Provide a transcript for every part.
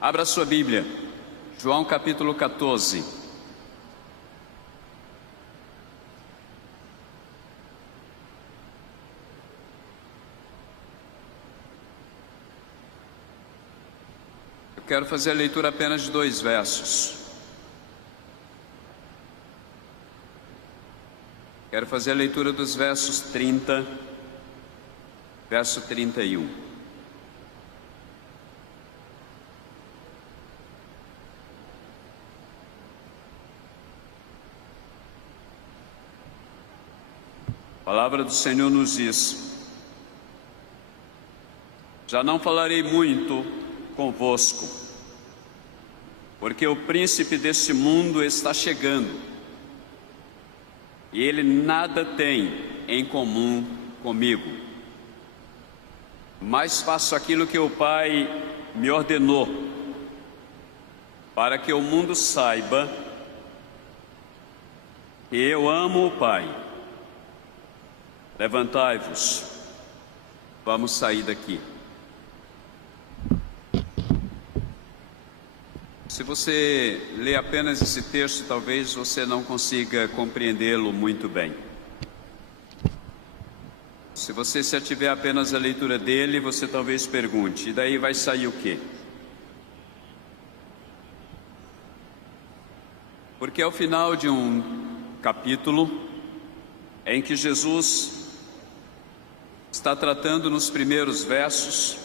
Abra sua Bíblia, João capítulo 14. Eu quero fazer a leitura apenas de 2 versos. Quero fazer a leitura dos versos 30, verso 31. A palavra do Senhor nos diz: já não falarei muito convosco, porque o príncipe deste mundo está chegando, e ele nada tem em comum comigo, mas faço aquilo que o Pai me ordenou, para que o mundo saiba que eu amo o Pai. Levantai-vos, vamos sair daqui. Se você ler apenas esse texto, talvez você não consiga compreendê-lo muito bem. Se você se ativer apenas a leitura dele, você talvez pergunte: e daí vai sair o quê? Porque é o final de um capítulo em que Jesus está tratando nos primeiros versos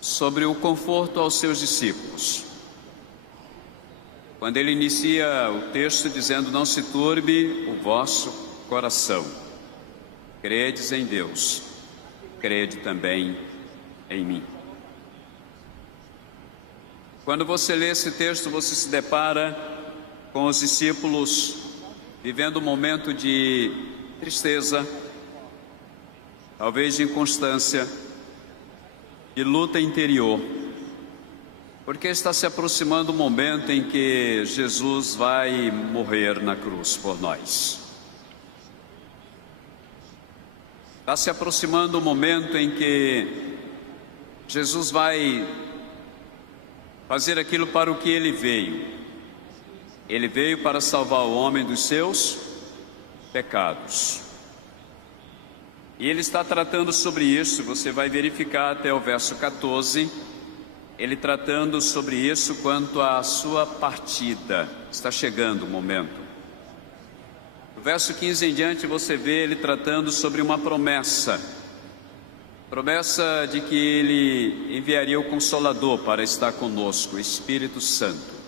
sobre o conforto aos seus discípulos. Quando ele inicia o texto dizendo: não se turbe o vosso coração, credes em Deus, crede também em mim. Quando você lê esse texto, você se depara com os discípulos vivendo um momento de tristeza, talvez de inconstância, de luta interior, porque está se aproximando o momento em que Jesus vai morrer na cruz por nós. Está se aproximando o momento em que Jesus vai fazer aquilo para o que ele veio. Ele veio para salvar o homem dos seus pecados. E ele está tratando sobre isso, você vai verificar até o verso 14, ele tratando sobre isso quanto à sua partida. Está chegando o momento. No verso 15 em diante você vê ele tratando sobre uma promessa de que ele enviaria o Consolador para estar conosco, o Espírito Santo.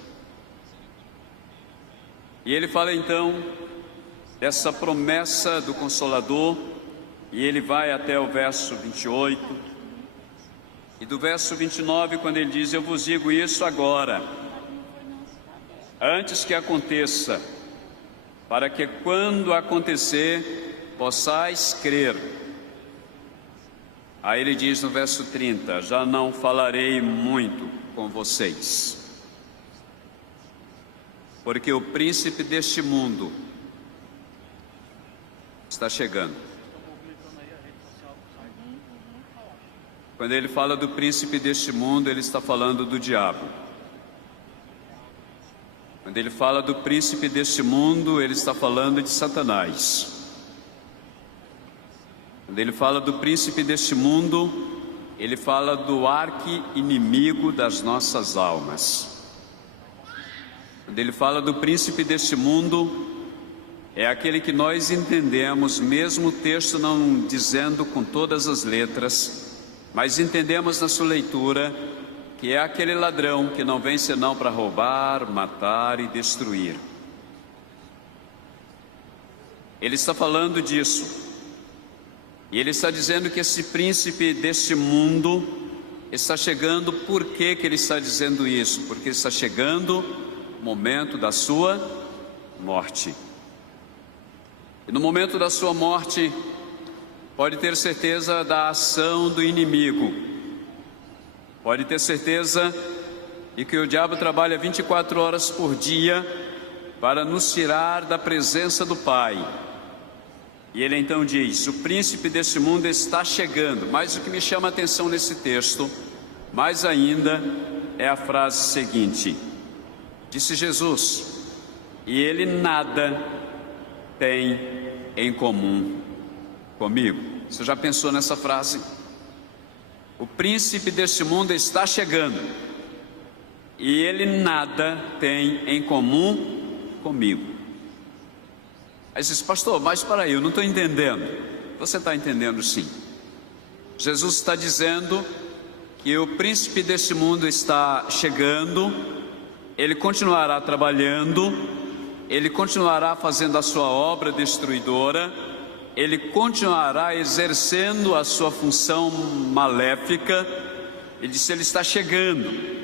E ele fala então dessa promessa do Consolador, e ele vai até o verso 28, e do verso 29, quando ele diz: eu vos digo isso agora, antes que aconteça, para que quando acontecer, possais crer. Aí ele diz no verso 30, já não falarei muito com vocês, porque o príncipe deste mundo está chegando. Quando ele fala do príncipe deste mundo, ele está falando do diabo. Quando ele fala do príncipe deste mundo, ele está falando de Satanás. Quando ele fala do príncipe deste mundo, ele fala do arqui-inimigo das nossas almas. Quando ele fala do príncipe deste mundo, é aquele que nós entendemos, mesmo o texto não dizendo com todas as letras, mas entendemos na sua leitura que é aquele ladrão que não vem senão para roubar, matar e destruir. Ele está falando disso. E ele está dizendo que esse príncipe deste mundo está chegando. Por que ele está dizendo isso? Porque está chegando o momento da sua morte. E no momento da sua morte, pode ter certeza da ação do inimigo. Pode ter certeza de que o diabo trabalha 24 horas por dia para nos tirar da presença do Pai. E ele então diz: o príncipe deste mundo está chegando. Mas o que me chama a atenção nesse texto, mais ainda, é a frase seguinte: disse Jesus, e ele nada tem em comum comigo. Você já pensou nessa frase? O príncipe deste mundo está chegando e ele nada tem em comum comigo. Aí você diz, pastor, mas para aí, eu não estou entendendo. Você está entendendo sim. Jesus está dizendo que o príncipe deste mundo está chegando, ele continuará trabalhando, ele continuará fazendo a sua obra destruidora, ele continuará exercendo a sua função maléfica. Ele disse, ele está chegando.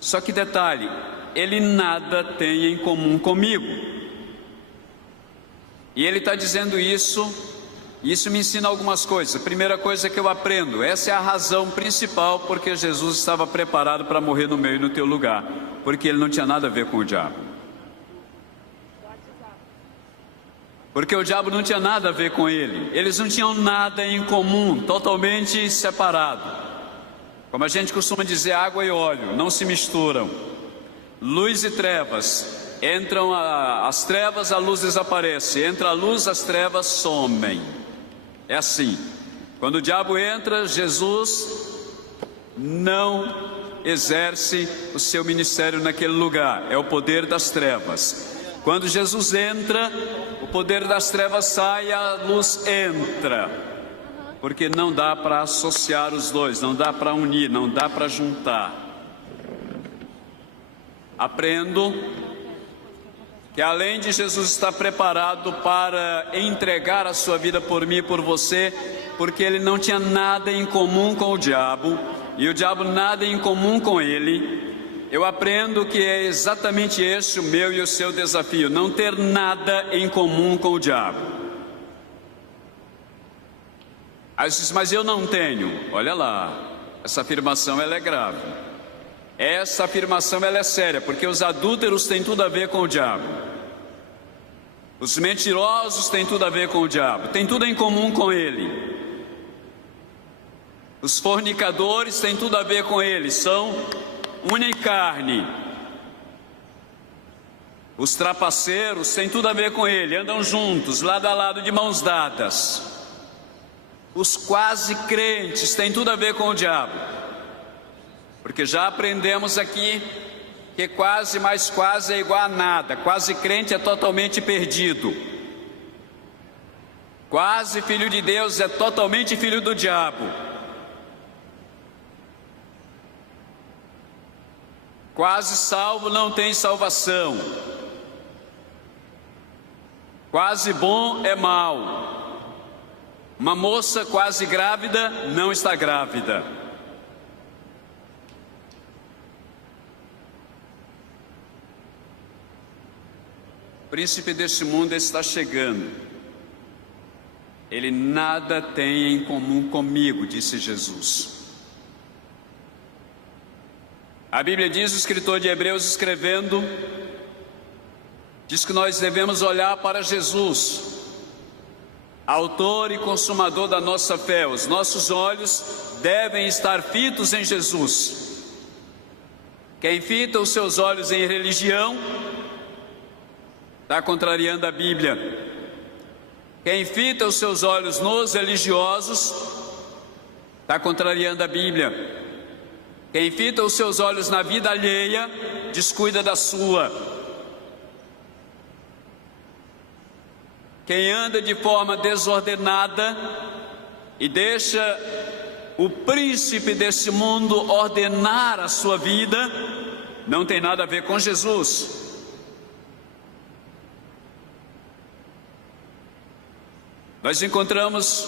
Só que detalhe, ele nada tem em comum comigo. E ele está dizendo isso, e isso me ensina algumas coisas. A primeira coisa que eu aprendo, essa é a razão principal porque Jesus estava preparado para morrer no meu e no teu lugar, porque ele não tinha nada a ver com o diabo. Porque o diabo não tinha nada a ver com ele, eles não tinham nada em comum, totalmente separado. Como a gente costuma dizer, água e óleo não se misturam. Luz e trevas, entram as trevas, a luz desaparece. Entra a luz, as trevas somem. É assim. Quando o diabo entra, Jesus não exerce o seu ministério naquele lugar. É o poder das trevas. Quando Jesus entra, o poder das trevas sai e a luz entra. Porque não dá para associar os dois, não dá para unir, não dá para juntar. Aprendo que além de Jesus estar preparado para entregar a sua vida por mim e por você, porque ele não tinha nada em comum com o diabo, e o diabo nada em comum com ele, eu aprendo que é exatamente esse o meu e o seu desafio, não ter nada em comum com o diabo. Aí você diz, mas eu não tenho. Olha lá, essa afirmação ela é grave. Essa afirmação ela é séria, porque os adúlteros têm tudo a ver com o diabo. Os mentirosos têm tudo a ver com o diabo, tem tudo em comum com ele. Os fornicadores têm tudo a ver com ele, são unha e carne. Os trapaceiros têm tudo a ver com ele, andam juntos, lado a lado, de mãos dadas. Os quase crentes têm tudo a ver com o diabo, porque já aprendemos aqui que quase mais quase é igual a nada. Quase crente é totalmente perdido. Quase filho de Deus é totalmente filho do diabo. Quase salvo não tem salvação. Quase bom é mau. Uma moça quase grávida não está grávida. O príncipe deste mundo está chegando. Ele nada tem em comum comigo, disse Jesus. A Bíblia diz, o escritor de Hebreus escrevendo, diz que nós devemos olhar para Jesus, autor e consumador da nossa fé. Os nossos olhos devem estar fitos em Jesus. Quem fita os seus olhos em religião está contrariando a Bíblia. Quem fita os seus olhos nos religiosos está contrariando a Bíblia. Quem fita os seus olhos na vida alheia descuida da sua. Quem anda de forma desordenada e deixa o príncipe desse mundo ordenar a sua vida, não tem nada a ver com Jesus. Nós encontramos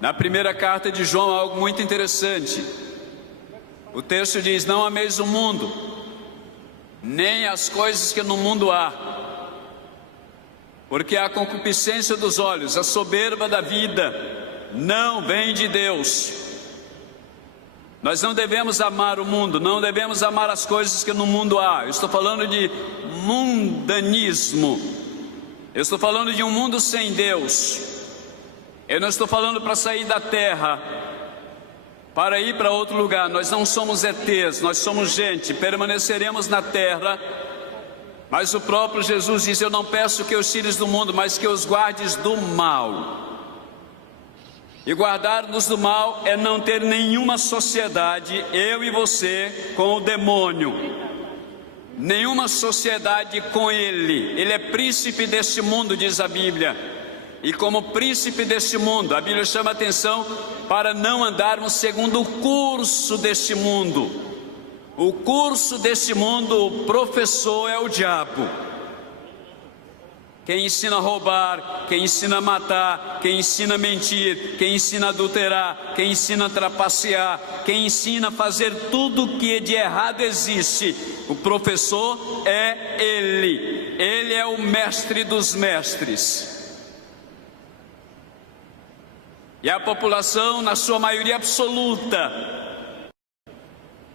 na primeira carta de João algo muito interessante. O texto diz, não ameis o mundo, nem as coisas que no mundo há. Porque a concupiscência dos olhos, a soberba da vida, não vem de Deus. Nós não devemos amar o mundo, não devemos amar as coisas que no mundo há. Eu estou falando de mundanismo. Eu estou falando de um mundo sem Deus. Eu não estou falando para sair da terra, para ir para outro lugar. Nós não somos ETs, nós somos gente, permaneceremos na terra. Mas o próprio Jesus diz: eu não peço que os tires do mundo, mas que os guardes do mal. E guardar-nos do mal é não ter nenhuma sociedade, eu e você, com o demônio. Nenhuma sociedade com ele. Ele é príncipe deste mundo, diz a Bíblia. E como príncipe deste mundo, a Bíblia chama atenção para não andarmos segundo o curso deste mundo. O curso deste mundo, o professor é o diabo. Quem ensina a roubar, quem ensina a matar, quem ensina a mentir, quem ensina a adulterar, quem ensina a trapacear, quem ensina a fazer tudo que de errado existe, o professor é ele. Ele é o mestre dos mestres. E a população, na sua maioria absoluta,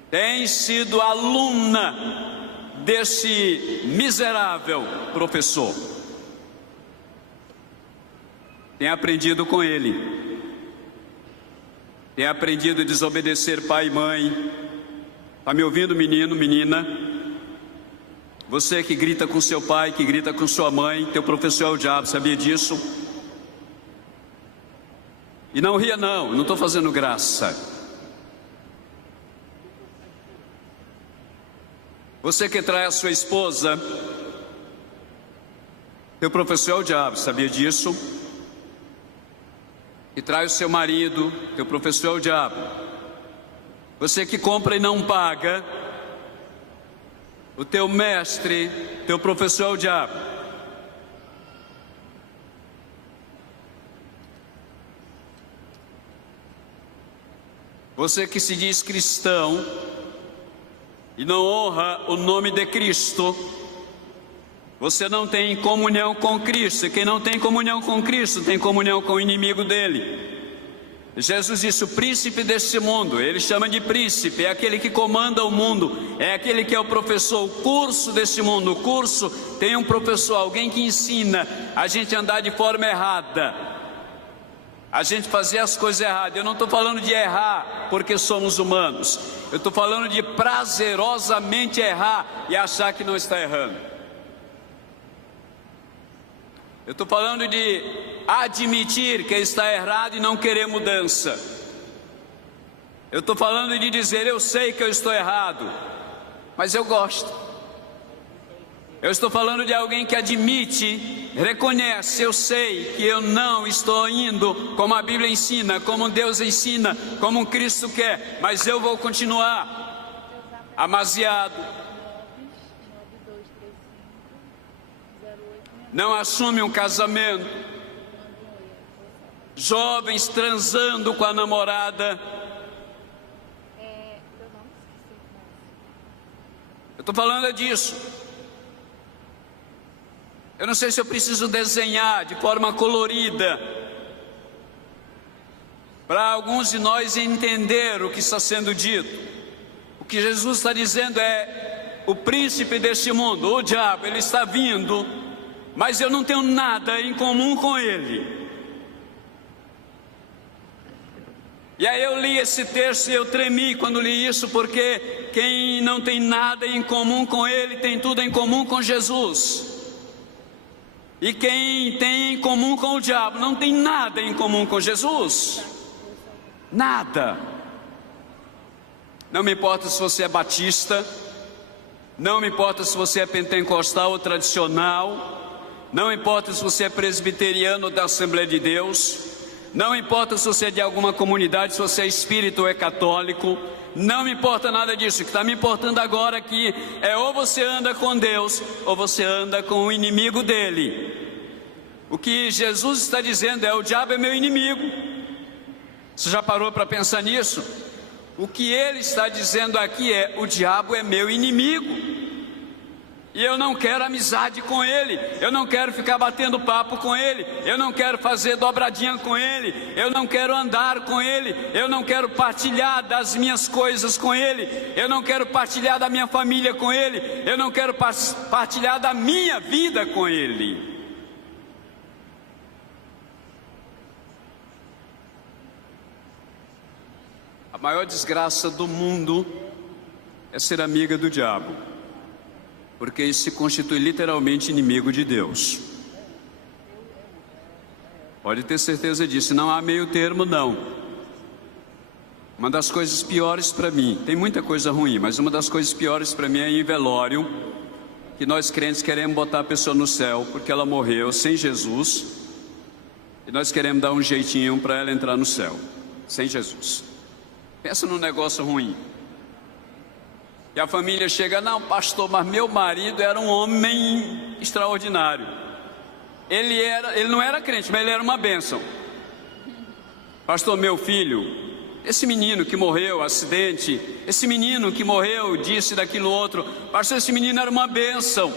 tem sido aluna desse miserável professor. Tem aprendido com ele. Tem aprendido a desobedecer pai e mãe. Está me ouvindo, menino, menina? Você que grita com seu pai, que grita com sua mãe, teu professor é o diabo, sabia disso? E não ria não, eu não estou fazendo graça. Você que trai a sua esposa, teu professor é o diabo, sabia disso? Que trai o seu marido, teu professor é o diabo. Você que compra e não paga, o teu mestre, teu professor é o diabo. Você que se diz cristão e não honra o nome de Cristo, você não tem comunhão com Cristo. E quem não tem comunhão com Cristo tem comunhão com o inimigo dele. Jesus disse: o príncipe deste mundo, ele chama de príncipe, é aquele que comanda o mundo, é aquele que é o professor, o curso deste mundo. O curso tem um professor, alguém que ensina a gente a andar de forma errada, a gente fazer as coisas erradas. Eu não estou falando de errar porque somos humanos, eu estou falando de prazerosamente errar e achar que não está errando. Eu estou falando de admitir que está errado e não querer mudança. Eu estou falando de dizer: eu sei que eu estou errado, mas eu gosto. Eu estou falando de alguém que admite, reconhece: eu sei que eu não estou indo como a Bíblia ensina, como Deus ensina, como Cristo quer, mas eu vou continuar amaziado. Não assume um casamento, jovens transando com a namorada. Eu estou falando disso. Eu não sei se eu preciso desenhar de forma colorida para alguns de nós entender o que está sendo dito. O que Jesus está dizendo é: o príncipe deste mundo, o diabo, ele está vindo, mas eu não tenho nada em comum com ele. E aí eu li esse texto e eu tremi quando li isso, porque quem não tem nada em comum com ele tem tudo em comum com Jesus. E quem tem em comum com o diabo não tem nada em comum com Jesus. Nada. Não me importa se você é batista, não me importa se você é pentecostal ou tradicional, não importa se você é presbiteriano ou da Assembleia de Deus, não importa se você é de alguma comunidade, se você é espírita ou é católico, não me importa nada disso. O que está me importando agora aqui é: ou você anda com Deus, ou você anda com o inimigo dele. O que Jesus está dizendo é: o diabo é meu inimigo. Você já parou para pensar nisso? O que ele está dizendo aqui é: o diabo é meu inimigo. E eu não quero amizade com ele, eu não quero ficar batendo papo com ele, eu não quero fazer dobradinha com ele, eu não quero andar com ele, eu não quero partilhar das minhas coisas com ele, eu não quero partilhar da minha família com ele, eu não quero partilhar da minha vida com ele. A maior desgraça do mundo é ser amiga do diabo, porque isso se constitui literalmente inimigo de Deus. Pode ter certeza disso, não há meio termo não. Uma das coisas piores para mim, tem muita coisa ruim, mas uma das coisas piores para mim é ir em velório, que nós crentes queremos botar a pessoa no céu, porque ela morreu sem Jesus, e nós queremos dar um jeitinho para ela entrar no céu, sem Jesus. Pensa num negócio ruim. E a família chega, não pastor, mas meu marido era um homem extraordinário. Ele não era crente, mas ele era uma bênção. Pastor, meu filho, esse menino que morreu, acidente, esse menino que morreu, disse daquilo outro, pastor, esse menino era uma bênção.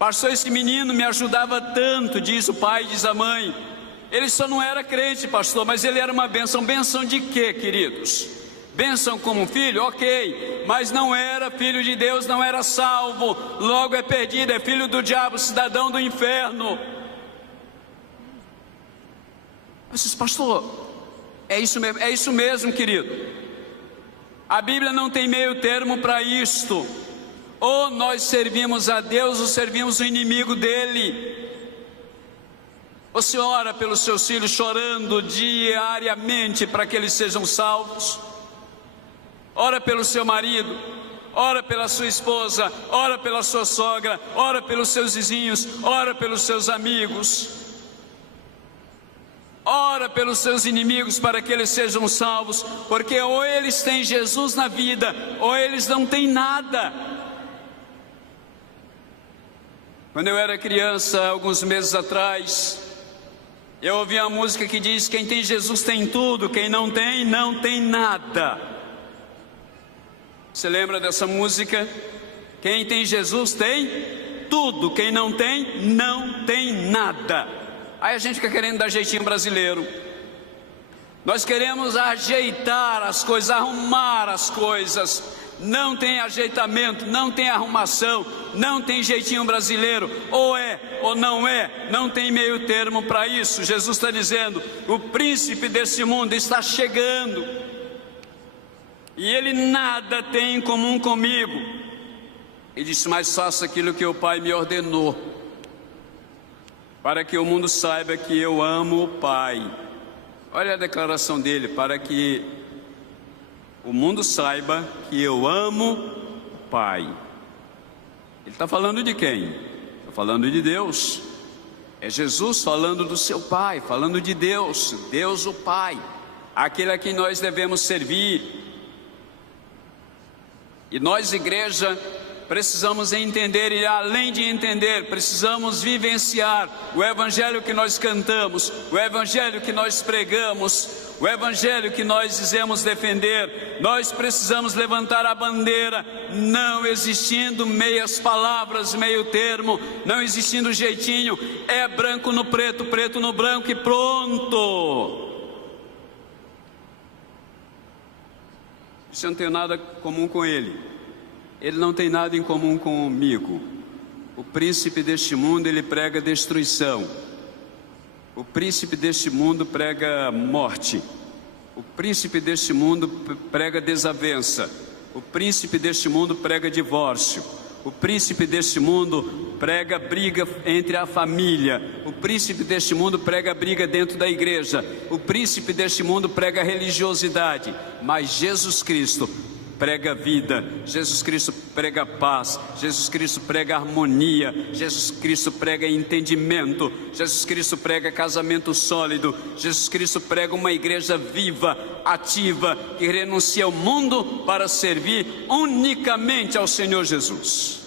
Pastor, esse menino me ajudava tanto, diz o pai, diz a mãe. Ele só não era crente, pastor, mas ele era uma bênção. Bênção de quê, queridos? Bênção como filho, ok, mas não era filho de Deus, não era salvo, logo é perdido, é filho do diabo, cidadão do inferno. Vocês, pastor, é isso mesmo, querido. A Bíblia não tem meio termo para isto. Ou nós servimos a Deus ou servimos o inimigo dele. Você ora pelos seus filhos chorando diariamente para que eles sejam salvos. Ora pelo seu marido, ora pela sua esposa, ora pela sua sogra, ora pelos seus vizinhos, ora pelos seus amigos. Ora pelos seus inimigos para que eles sejam salvos, porque ou eles têm Jesus na vida, ou eles não têm nada. Quando eu era criança, alguns meses atrás, eu ouvi uma música que diz: quem tem Jesus tem tudo, quem não tem, não tem nada. Você lembra dessa música? Quem tem Jesus tem tudo, quem não tem, não tem nada. Aí a gente fica querendo dar jeitinho brasileiro. Nós queremos ajeitar as coisas, arrumar as coisas. Não tem ajeitamento, não tem arrumação, não tem jeitinho brasileiro. Ou é ou não é, não tem meio termo para isso. Jesus está dizendo: o príncipe desse mundo está chegando. E ele nada tem em comum comigo. Ele disse: mas faço aquilo que o Pai me ordenou, para que o mundo saiba que eu amo o Pai. Olha a declaração dele: para que o mundo saiba que eu amo o Pai. Ele está falando de quem? Está falando de Deus. É Jesus falando do seu Pai, falando de Deus, Deus o Pai, aquele a quem nós devemos servir. E nós, igreja, precisamos entender, e além de entender, precisamos vivenciar o evangelho que nós cantamos, o evangelho que nós pregamos, o evangelho que nós dizemos defender. Nós precisamos levantar a bandeira, não existindo meias palavras, meio termo, não existindo jeitinho, é branco no preto, preto no branco e pronto. Isso não tem nada comum com ele. Ele não tem nada em comum comigo. O príncipe deste mundo, ele prega destruição. O príncipe deste mundo prega morte. O príncipe deste mundo prega desavença. O príncipe deste mundo prega divórcio. O príncipe deste mundo prega briga entre a família. O príncipe deste mundo prega briga dentro da igreja. O príncipe deste mundo prega religiosidade. Mas Jesus Cristo prega vida. Jesus Cristo prega paz. Jesus Cristo prega harmonia. Jesus Cristo prega entendimento. Jesus Cristo prega casamento sólido. Jesus Cristo prega uma igreja viva, ativa, que renuncia ao mundo para servir unicamente ao Senhor Jesus.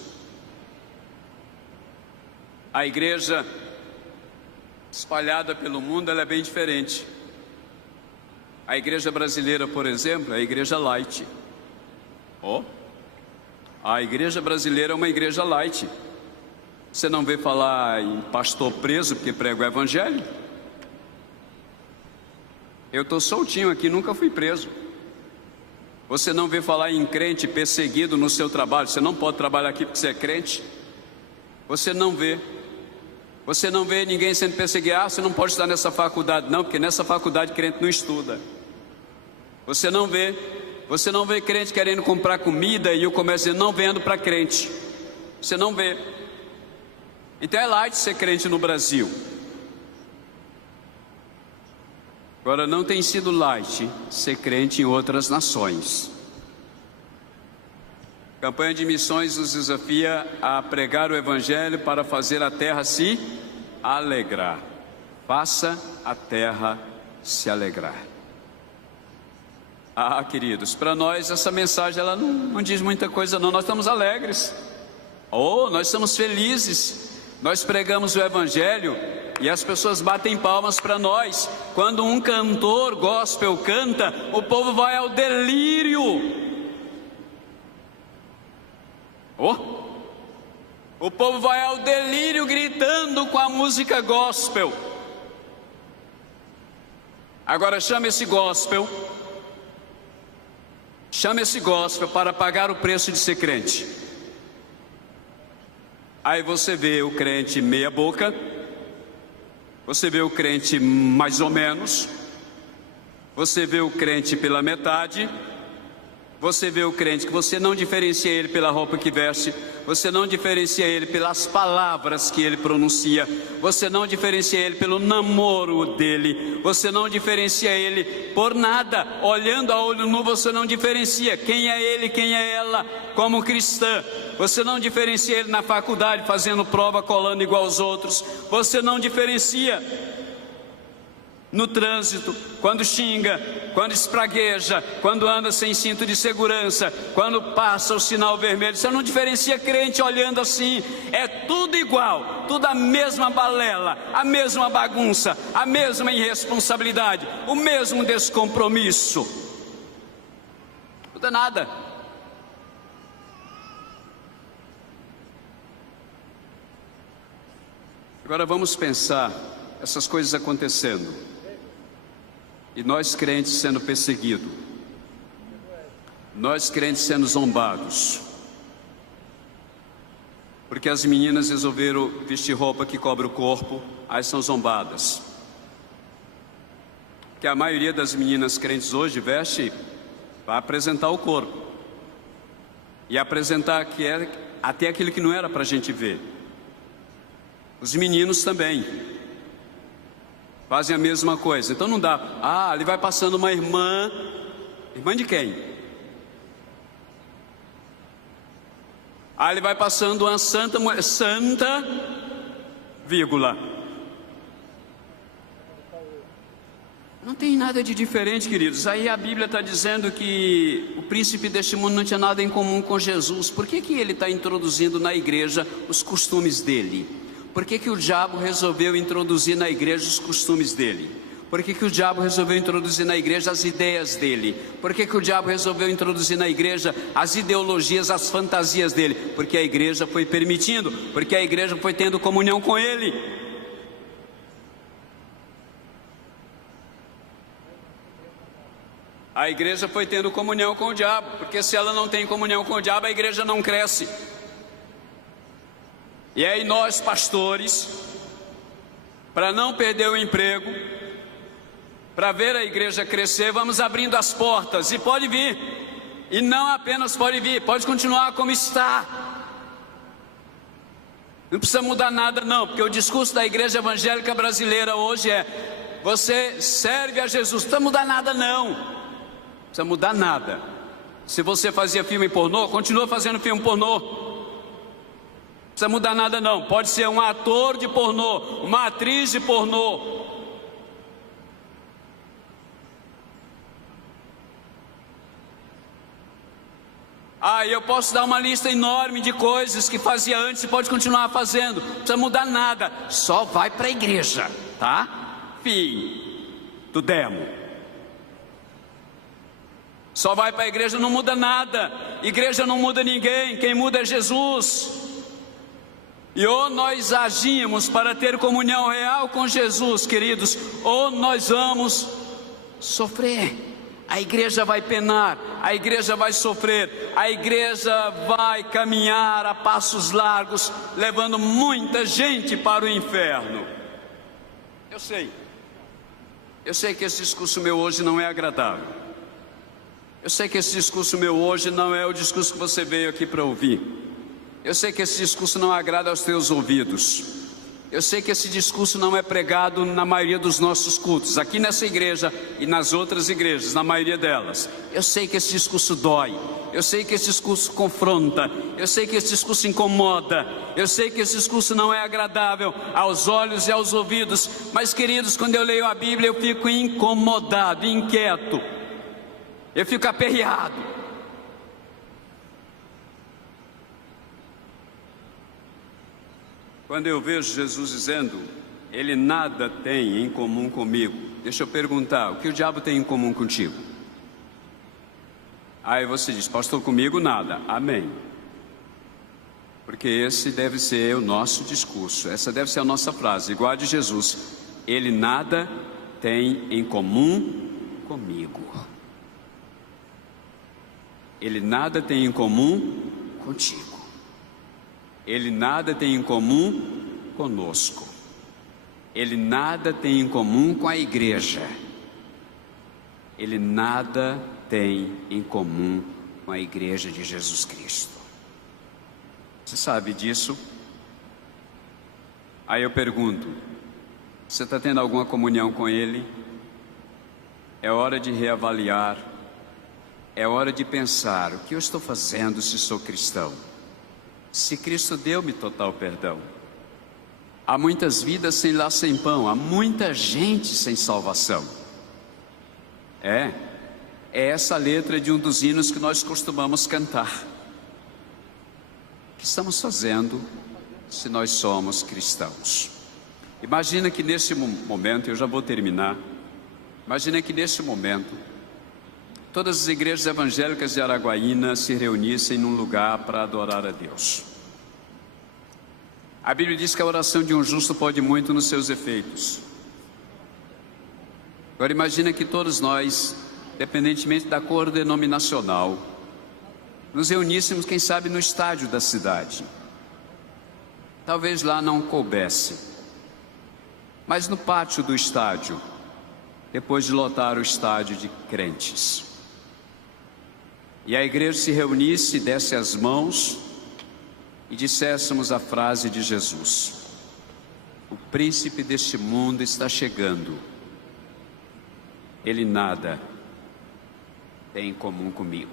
A igreja espalhada pelo mundo, ela é bem diferente. A igreja brasileira, por exemplo, é a igreja light. A igreja brasileira é uma igreja light. Você não vê falar em pastor preso porque prega o evangelho? Eu estou soltinho aqui, nunca fui preso. Você não vê falar em crente perseguido no seu trabalho? Você não pode trabalhar aqui porque você é crente? Você não vê. Você não vê ninguém sendo perseguido. Você não pode estudar nessa faculdade. Não, porque nessa faculdade crente não estuda. Você não vê crente querendo comprar comida e o comércio dizendo, não vendo para crente. Você não vê. Então é light ser crente no Brasil. Agora, não tem sido light ser crente em outras nações. A campanha de missões nos desafia a pregar o Evangelho para fazer a terra se alegrar. Faça a terra se alegrar. Ah, queridos, para nós essa mensagem ela não diz muita coisa não. Nós estamos alegres. Oh, nós estamos felizes. Nós pregamos o Evangelho e as pessoas batem palmas para nós. Quando um cantor gospel canta, o povo vai ao delírio. O povo vai ao delírio gritando com a música gospel. Agora chame esse gospel para pagar o preço de ser crente. Aí você vê o crente meia boca, você vê o crente mais ou menos, você vê o crente pela metade, você vê o crente que você não diferencia ele pela roupa que veste, você não diferencia ele pelas palavras que ele pronuncia, você não diferencia ele pelo namoro dele, você não diferencia ele por nada. Olhando a olho nu, você não diferencia quem é ele, quem é ela como cristã. Você não diferencia ele na faculdade fazendo prova, colando igual aos outros. Você não diferencia no trânsito, quando xinga, quando espragueja, quando anda sem cinto de segurança, quando passa o sinal vermelho. Você não diferencia crente olhando assim. É tudo igual, tudo a mesma balela, a mesma bagunça, a mesma irresponsabilidade, o mesmo descompromisso. Não muda nada. Agora vamos pensar essas coisas acontecendo e nós crentes sendo perseguidos, nós crentes sendo zombados, porque as meninas resolveram vestir roupa que cobre o corpo, aí são zombadas. Que a maioria das meninas crentes hoje veste para apresentar o corpo e apresentar que é até aquilo que não era para a gente ver. Os meninos também fazem a mesma coisa. Então não dá. Ah, ali vai passando uma irmã. Irmã de quem? Ah, ele vai passando uma santa mulher. Santa, vírgula. Não tem nada de diferente, queridos. Aí a Bíblia está dizendo que o príncipe deste mundo não tinha nada em comum com Jesus. Por que ele está introduzindo na igreja os costumes dele? Por que o diabo resolveu introduzir na igreja os costumes dele? Por que o diabo resolveu introduzir na igreja as ideias dele? Por que o diabo resolveu introduzir na igreja as ideologias, as fantasias dele? Porque a igreja foi permitindo, porque a igreja foi tendo comunhão com ele. A igreja foi tendo comunhão com o diabo, porque se ela não tem comunhão com o diabo, a igreja não cresce. E aí nós, pastores, para não perder o emprego, para ver a igreja crescer, vamos abrindo as portas, e pode vir, e não apenas pode vir, pode continuar como está. Não precisa mudar nada não, porque o discurso da igreja evangélica brasileira hoje é: você serve a Jesus. Não precisa mudar nada não, não precisa mudar nada. Se você fazia filme pornô, continua fazendo filme pornô. Não precisa mudar nada não, pode ser um ator de pornô, uma atriz de pornô. Ah, eu posso dar uma lista enorme de coisas que fazia antes e pode continuar fazendo. Não precisa mudar nada, só vai para a igreja, tá? Fim do demo. Só vai para a igreja, não muda nada. Igreja não muda ninguém, quem muda é Jesus. E ou nós agimos para ter comunhão real com Jesus, queridos, ou nós vamos sofrer. A igreja vai penar, a igreja vai sofrer, a igreja vai caminhar a passos largos, levando muita gente para o inferno. Eu sei que esse discurso meu hoje não é agradável. Eu sei que esse discurso meu hoje não é o discurso que você veio aqui para ouvir. Eu sei que esse discurso não agrada aos teus ouvidos. Eu sei que esse discurso não é pregado na maioria dos nossos cultos, aqui nessa igreja e nas outras igrejas, na maioria delas. Eu sei que esse discurso dói. Eu sei que esse discurso confronta. Eu sei que esse discurso incomoda. Eu sei que esse discurso não é agradável aos olhos e aos ouvidos. Mas, queridos, quando eu leio a Bíblia, eu fico incomodado, inquieto. Eu fico aperreado. Quando eu vejo Jesus dizendo, ele nada tem em comum comigo. Deixa eu perguntar, o que o diabo tem em comum contigo? Aí você diz, pastor, comigo nada. Amém. Porque esse deve ser o nosso discurso, essa deve ser a nossa frase, igual a de Jesus. Ele nada tem em comum comigo. Ele nada tem em comum contigo. Ele nada tem em comum conosco. Ele nada tem em comum com a igreja. Ele nada tem em comum com a igreja de Jesus Cristo. Você sabe disso? Aí eu pergunto, você está tendo alguma comunhão com Ele? É hora de reavaliar. É hora de pensar, o que eu estou fazendo se sou cristão? Se Cristo deu-me total perdão. Há muitas vidas sem lá sem pão, há muita gente sem salvação. É essa a letra de um dos hinos que nós costumamos cantar. O que estamos fazendo se nós somos cristãos? Imagina que nesse momento, eu já vou terminar. Imagina que nesse momento todas as igrejas evangélicas de Araguaína se reunissem num lugar para adorar a Deus. A Bíblia diz que a oração de um justo pode muito nos seus efeitos. Agora imagina que todos nós, independentemente da cor denominacional, nos reuníssemos, quem sabe, no estádio da cidade. Talvez lá não coubesse, mas no pátio do estádio, depois de lotar o estádio de crentes. E a igreja se reunisse, desse as mãos e disséssemos a frase de Jesus: o príncipe deste mundo está chegando. Ele nada tem em comum comigo.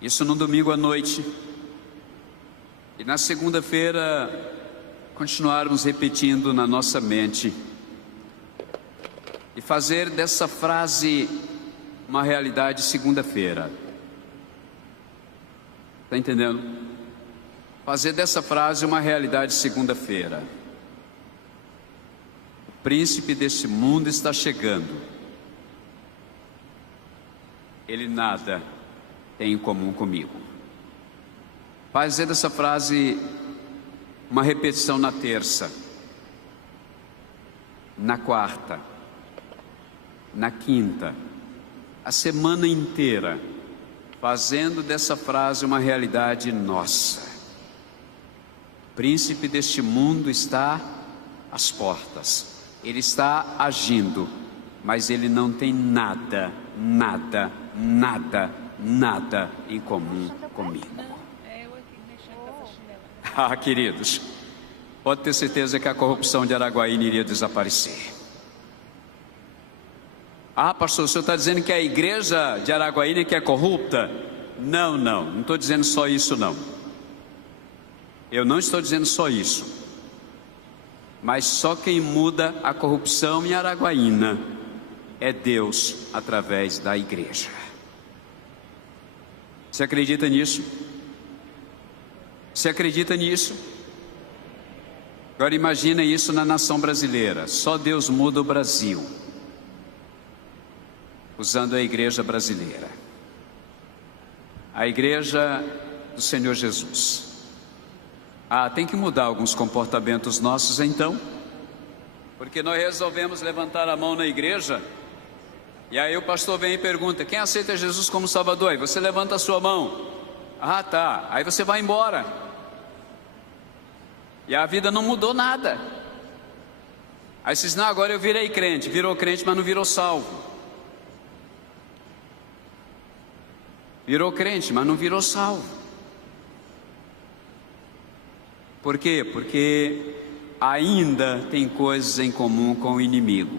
Isso no domingo à noite. E na segunda-feira continuarmos repetindo na nossa mente e fazer dessa frase uma realidade segunda-feira. Está entendendo? Fazer dessa frase uma realidade segunda-feira. O príncipe deste mundo está chegando. Ele nada tem em comum comigo. Fazer dessa frase uma repetição na terça, na quarta, na quinta, a semana inteira, fazendo dessa frase uma realidade nossa. O príncipe deste mundo está às portas, ele está agindo, mas ele não tem nada em comum comigo. Ah, queridos, pode ter certeza que a corrupção de Araguaína iria desaparecer. Ah, pastor, o senhor está dizendo que a igreja de Araguaína que é corrupta? Não estou dizendo só isso não. Eu não estou dizendo só isso. Mas só quem muda a corrupção em Araguaína é Deus através da igreja. Você acredita nisso? Você acredita nisso? Agora imagina isso na nação brasileira. Só Deus muda o Brasil, usando a igreja brasileira, a igreja do Senhor Jesus. Ah, tem que mudar alguns comportamentos nossos então, porque nós resolvemos levantar a mão na igreja, e aí o pastor vem e pergunta: quem aceita Jesus como Salvador? Aí você levanta a sua mão. Ah, tá. Aí você vai embora. E a vida não mudou nada. Aí você diz: não, agora eu virei crente. Virou crente, mas não virou salvo. Virou crente, mas não virou salvo. Por quê? Porque ainda tem coisas em comum com o inimigo.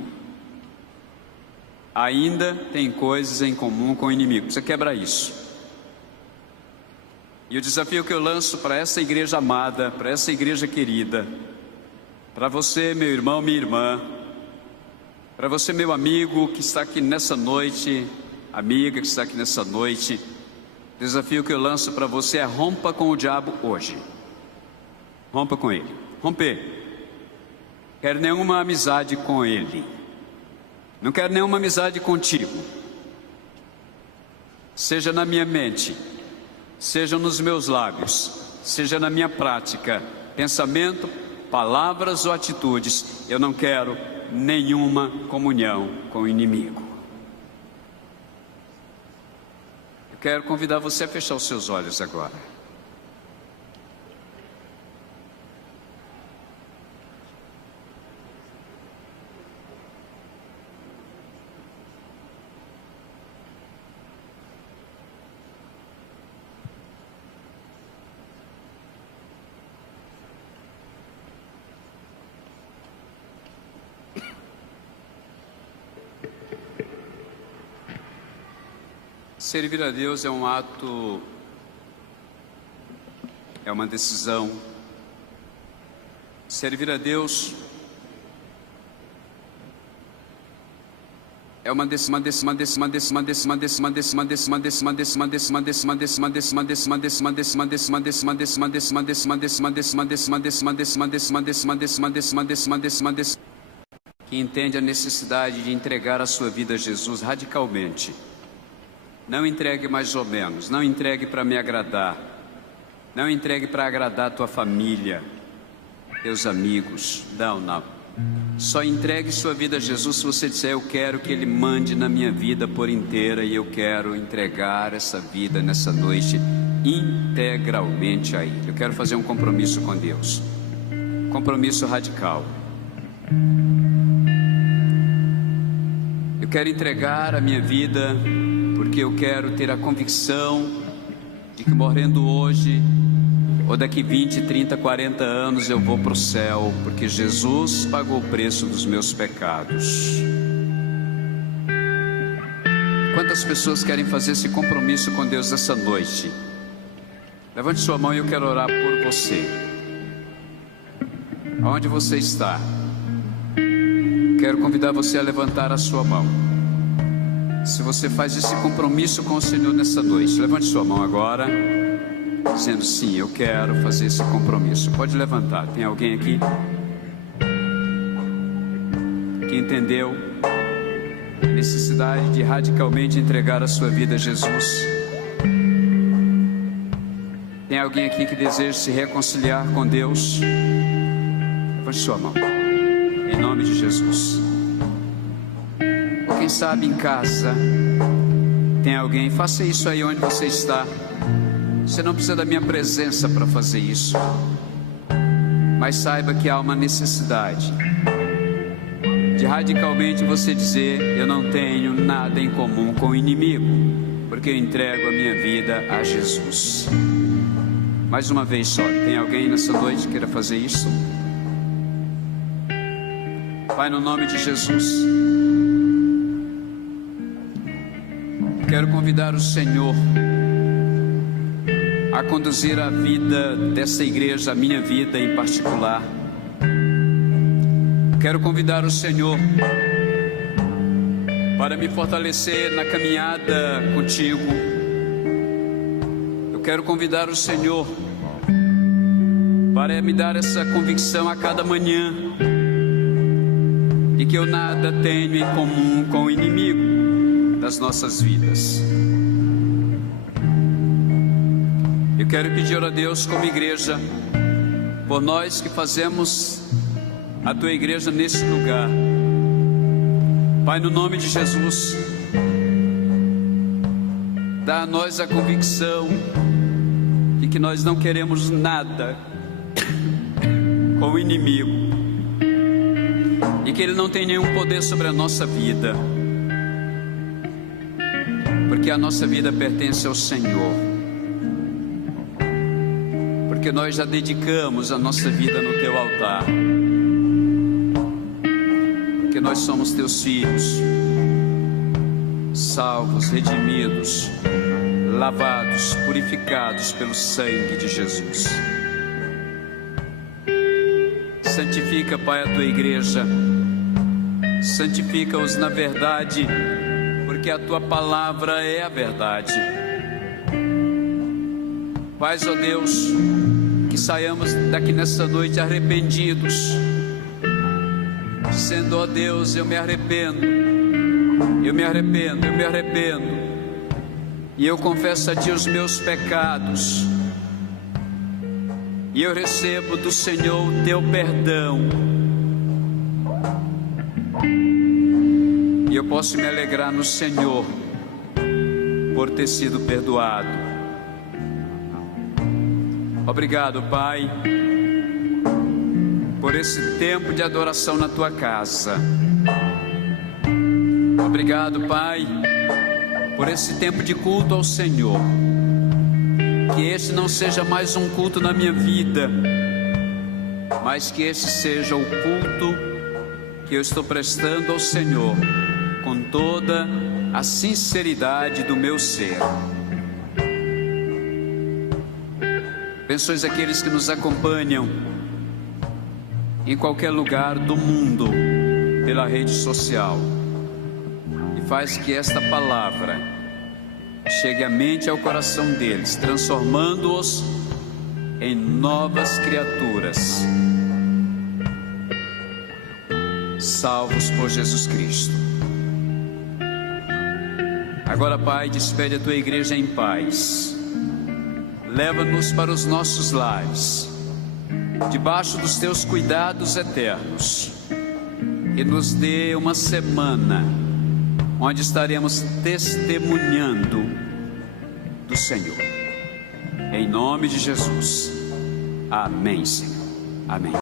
Ainda tem coisas em comum com o inimigo. Você quebra isso. E o desafio que eu lanço para essa igreja amada, para essa igreja querida, para você, meu irmão, minha irmã, para você, meu amigo que está aqui nessa noite, amiga que está aqui nessa noite, o desafio que eu lanço para você é: rompa com o diabo hoje. Rompa com ele. Romper. Quero nenhuma amizade com ele. Não quero nenhuma amizade contigo. Seja na minha mente, seja nos meus lábios, seja na minha prática, pensamento, palavras ou atitudes, eu não quero nenhuma comunhão com o inimigo. Eu quero convidar você a fechar os seus olhos agora. Servir a Deus é um ato, é uma decisão. Servir a Deus é uma decisão. Que entende a necessidade de entregar a sua vida a Jesus radicalmente. Não entregue mais ou menos, não entregue para me agradar, não entregue para agradar a tua família, teus amigos, não. Só entregue sua vida a Jesus se você disser: eu quero que Ele mande na minha vida por inteira, e eu quero entregar essa vida nessa noite integralmente a Ele. Eu quero fazer um compromisso com Deus, compromisso radical. Eu quero entregar a minha vida porque eu quero ter a convicção de que morrendo hoje, ou daqui 20, 30, 40 anos, eu vou para o céu, porque Jesus pagou o preço dos meus pecados. Quantas pessoas querem fazer esse compromisso com Deus essa noite? Levante sua mão e eu quero orar por você. Aonde você está? Quero convidar você a levantar a sua mão. Se você faz esse compromisso com o Senhor nessa noite, levante sua mão agora, dizendo: sim, eu quero fazer esse compromisso. Pode levantar. Tem alguém aqui que entendeu a necessidade de radicalmente entregar a sua vida a Jesus? Tem alguém aqui que deseja se reconciliar com Deus? Levante sua mão, em nome de Jesus. Quem sabe em casa tem alguém, faça isso aí onde você está. Você não precisa da minha presença para fazer isso, mas saiba que há uma necessidade de radicalmente você dizer: eu não tenho nada em comum com o inimigo, porque eu entrego a minha vida a Jesus. Mais uma vez só, tem alguém nessa noite que queira fazer isso? Pai, no nome de Jesus, quero convidar o Senhor a conduzir a vida dessa igreja, a minha vida em particular. Quero convidar o Senhor para me fortalecer na caminhada contigo. Eu quero convidar o Senhor para me dar essa convicção a cada manhã de que eu nada tenho em comum com o inimigo das nossas vidas. Eu quero pedir a Deus, como igreja, por nós que fazemos a tua igreja nesse lugar. Pai, no nome de Jesus, dá a nós a convicção de que nós não queremos nada com o inimigo e que ele não tem nenhum poder sobre a nossa vida. porque a nossa vida pertence ao Senhor, porque nós já dedicamos a nossa vida no teu altar, porque nós somos teus filhos, salvos, redimidos, lavados, purificados pelo sangue de Jesus. Santifica, Pai, a tua igreja, santifica-os na verdade, porque a tua palavra é a verdade. Faz, ó Deus, que saiamos daqui nessa noite arrependidos, dizendo: ó Deus, eu me arrependo, eu me arrependo, eu me arrependo, e eu confesso a Ti os meus pecados, e eu recebo do Senhor o Teu perdão, e eu posso me alegrar no Senhor por ter sido perdoado. Obrigado, Pai, por esse tempo de adoração na Tua casa. Obrigado, Pai, por esse tempo de culto ao Senhor. Que esse não seja mais um culto na minha vida, mas que esse seja o culto que eu estou prestando ao Senhor, com toda a sinceridade do meu ser. Abençoe aqueles que nos acompanham em qualquer lugar do mundo pela rede social, e faz que esta palavra chegue à mente e ao coração deles, transformando-os em novas criaturas, salvos por Jesus Cristo. Agora, Pai, despede a tua igreja em paz, leva-nos para os nossos lares, debaixo dos teus cuidados eternos, e nos dê uma semana onde estaremos testemunhando do Senhor. Em nome de Jesus. Amém, Senhor. Amém.